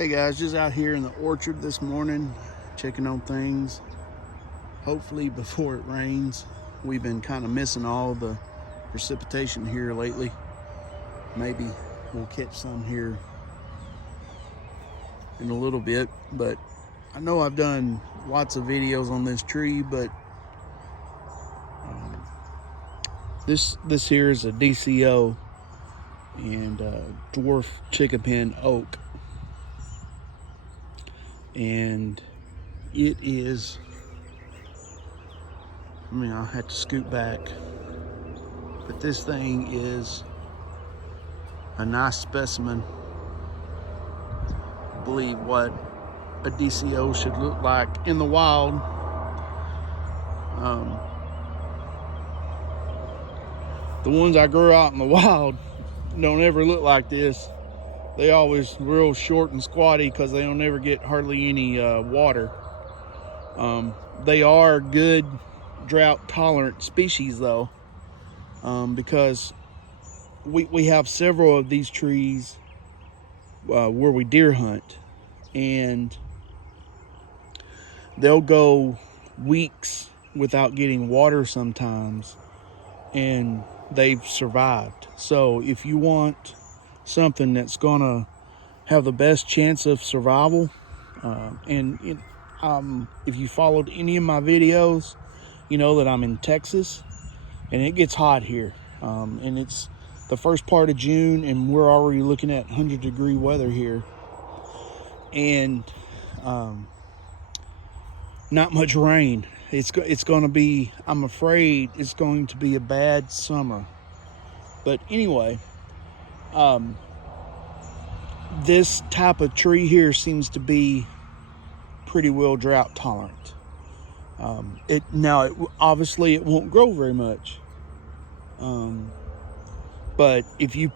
Hey guys, just out here in the orchard this morning, checking on things. Hopefully before it rains. We've been kind of missing all the precipitation here lately. Maybe we'll catch some here in a little bit, but I know I've done lots of videos on this tree, but this here is a DCO and dwarf chicken pen oak. And it is, I'll have to scoot back, but this thing is a nice specimen. I believe what a DCO should look like in the wild. The ones I grew out in the wild don't ever look like this. They always real short and squatty because they don't ever get hardly any water. They are good drought tolerant species though, because we have several of these trees where we deer hunt, and they'll go weeks without getting water sometimes, and they've survived. So if you want something that's gonna have the best chance of survival, if you followed any of my videos, you know that I'm in Texas and it gets hot here, and it's the first part of June and we're already looking at 100-degree weather here, and not much rain. It's going to be, I'm afraid it's going to be a bad summer. But anyway, this type of tree here seems to be pretty well drought tolerant. Obviously it won't grow very much, but if you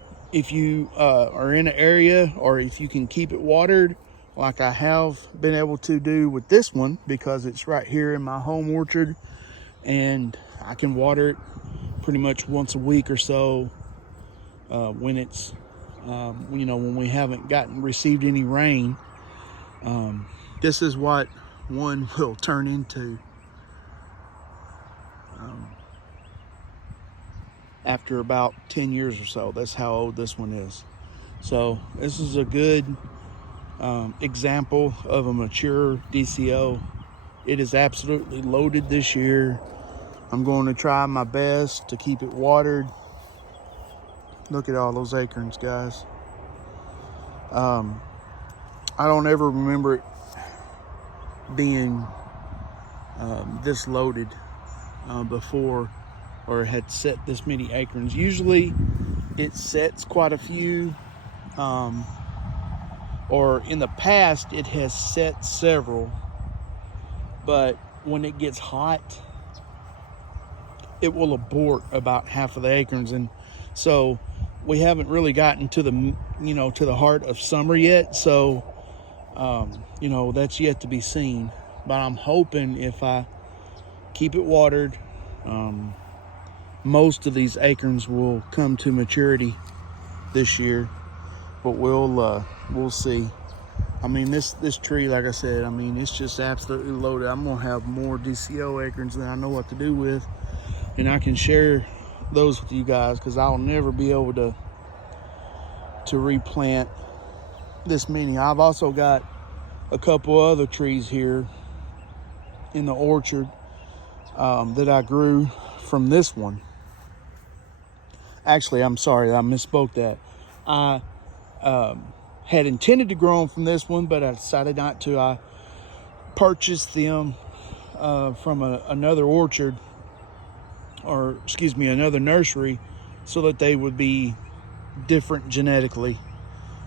are in an area, or if you can keep it watered like I have been able to do with this one, because it's right here in my home orchard and I can water it pretty much once a week or so, when it's when we haven't received any rain. This is what one will turn into after about 10 years or so. That's how old this one is. So this is a good example of a mature DCO. It is absolutely loaded this year. I'm going to try my best to keep it watered. Look at all those acorns, guys. I don't ever remember it being this loaded before, or had set this many acorns. Usually it sets quite a few, or in the past it has set several, but when it gets hot it will abort about half of the acorns. And so we haven't really gotten to the heart of summer yet, so that's yet to be seen. But I'm hoping if I keep it watered, most of these acorns will come to maturity this year. But we'll see. This tree, like I said, it's just absolutely loaded. I'm gonna have more DCO acorns than I know what to do with, and I can share those with you guys, because I'll never be able to replant this many. I've also got a couple other trees here in the orchard that I grew from this one. Actually, I'm sorry, I misspoke that. I had intended to grow them from this one, but I decided not to. I purchased them from another orchard, or excuse me, another nursery, so that they would be different genetically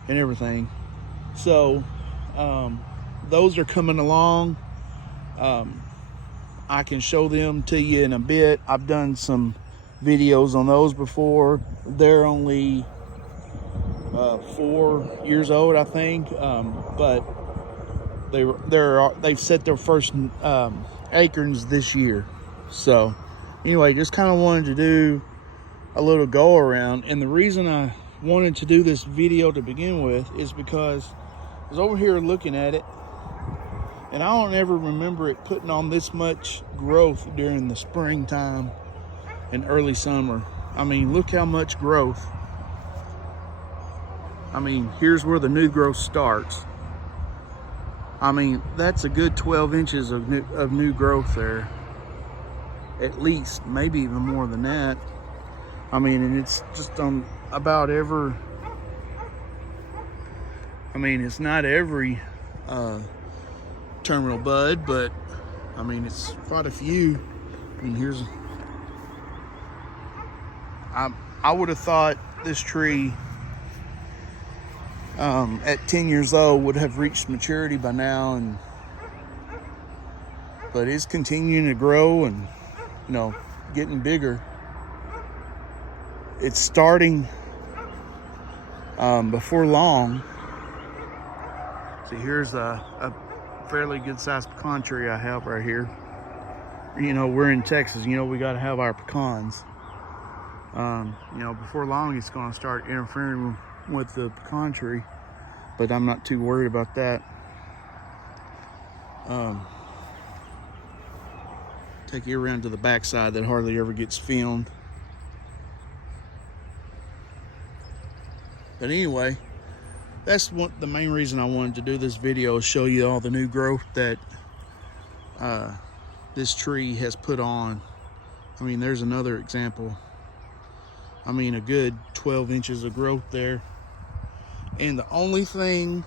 and everything. So those are coming along. I can show them to you in a bit. I've done some videos on those before. They're only 4 years old, I think, but they've set their first acorns this year. So anyway, just kind of wanted to do a little go around, and the reason I wanted to do this video to begin with is because I was over here looking at it, and I don't ever remember it putting on this much growth during the springtime and early summer. I mean, look how much growth. I mean, here's where the new growth starts. I mean, that's a good 12 inches of new growth there. At least, maybe even more than that. I mean, and it's just on about every, I mean, it's not every terminal bud, but I mean, it's quite a few. I mean, here's, I would have thought this tree at 10 years old would have reached maturity by now, but it's continuing to grow and, you know, getting bigger. It's starting before long. See, here's a fairly good sized pecan tree I have right here. You know, we're in Texas, you know, we got to have our pecans. You know, before long it's going to start interfering with the pecan tree, but I'm not too worried about that. Take you around to the backside that hardly ever gets filmed. But anyway, that's the main reason I wanted to do this video, is show you all the new growth that this tree has put on. I mean, there's another example. I mean, a good 12 inches of growth there. And the only thing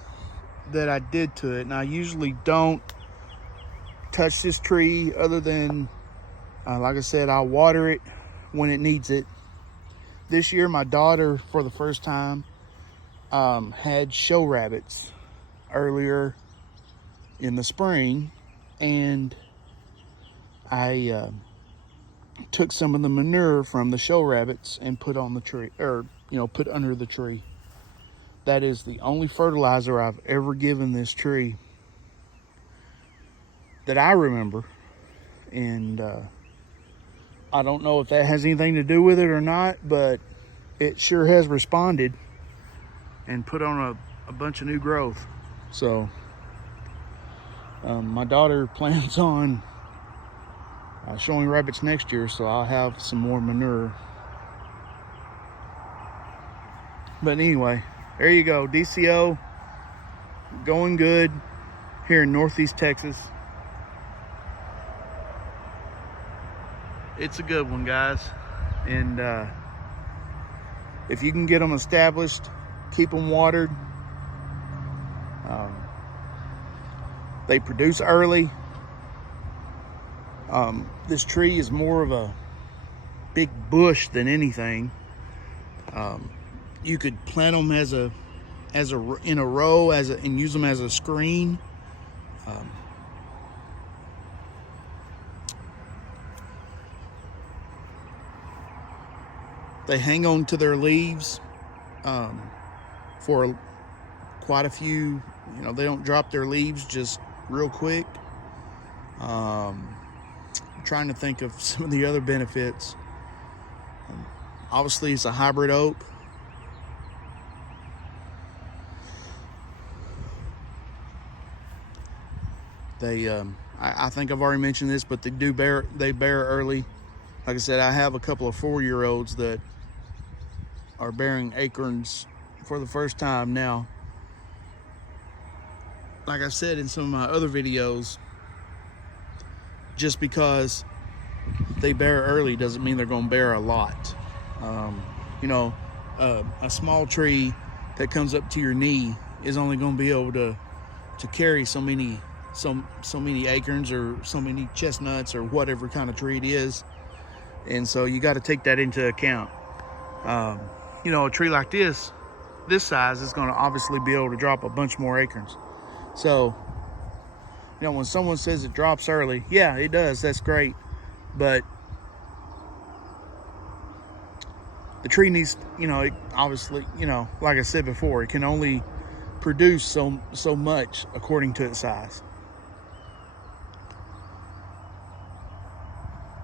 that I did to it, and I usually don't touch this tree other than, like I said, I'll water it when it needs it. This year, my daughter, for the first time, had show rabbits earlier in the spring, and I took some of the manure from the show rabbits and put on the tree, or, you know, put under the tree. That is the only fertilizer I've ever given this tree that I remember. And I don't know if that has anything to do with it or not, but it sure has responded and put on a bunch of new growth. So my daughter plans on showing rabbits next year, so I'll have some more manure. But anyway, there you go. DCO going good here in Northeast Texas. It's a good one, guys. And if you can get them established, keep them watered. They produce early. This tree is more of a big bush than anything. You could plant them in a row and use them as a screen. They hang on to their leaves for quite a few. You know, they don't drop their leaves just real quick. I'm trying to think of some of the other benefits. Obviously, it's a hybrid oak. They, I think I've already mentioned this, but they bear early. Like I said, I have a couple of 4-year-olds that are bearing acorns for the first time now. Like I said in some of my other videos, just because they bear early doesn't mean they're going to bear a lot. You know, a small tree that comes up to your knee is only going to be able to carry so many acorns or so many chestnuts or whatever kind of tree it is. And so you got to take that into account. You know, a tree like this size is going to obviously be able to drop a bunch more acorns. So, you know, when someone says it drops early, yeah, it does. That's great. But the tree needs, you know, it obviously, you know, like I said before, it can only produce so much according to its size.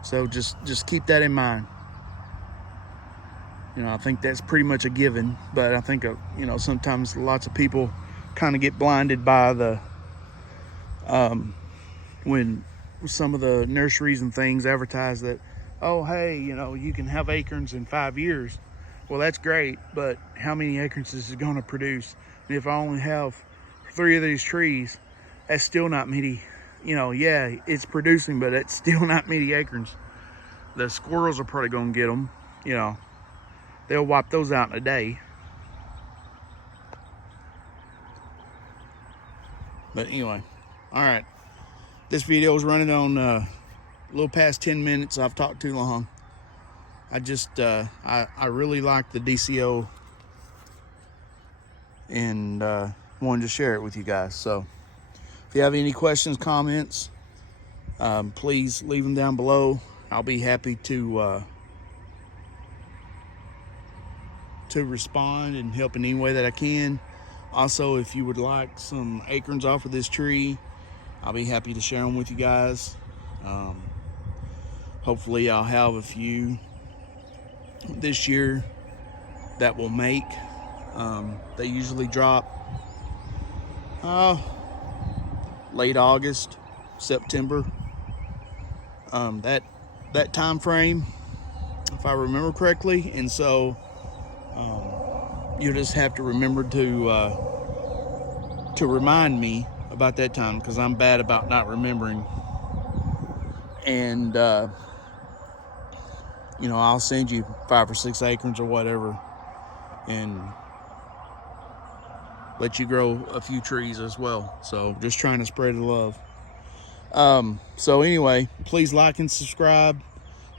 So just keep that in mind. You know, I think that's pretty much a given, but I think, you know, sometimes lots of people kind of get blinded by the when some of the nurseries and things advertise that, oh, hey, you know, you can have acorns in 5 years. Well, that's great, but how many acorns is it going to produce? And if I only have 3 of these trees, that's still not many. You know, yeah, it's producing, but it's still not many acorns. The squirrels are probably going to get them. You know, they'll wipe those out in a day. But anyway, all right. This video is running on a little past 10 minutes. I've talked too long. I just, I really like the DCO and wanted to share it with you guys. So if you have any questions, comments, please leave them down below. I'll be happy to respond and help in any way that I can. Also, if you would like some acorns off of this tree, I'll be happy to share them with you guys. Hopefully I'll have a few this year that will make. They usually drop late August, September. That time frame, if I remember correctly. And so you'll just have to remember to remind me about that time, because I'm bad about not remembering. And you know, I'll send you 5 or 6 acorns or whatever, and let you grow a few trees as well. So just trying to spread the love. So anyway, please like and subscribe.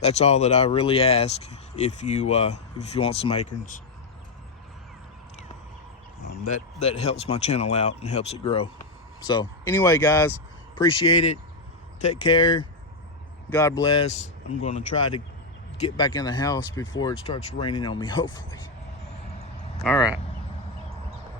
That's all that I really ask if you want some acorns. That helps my channel out and helps it grow. So anyway, guys, appreciate it. Take care. God bless. I'm going to try to get back in the house before it starts raining on me, hopefully. All right.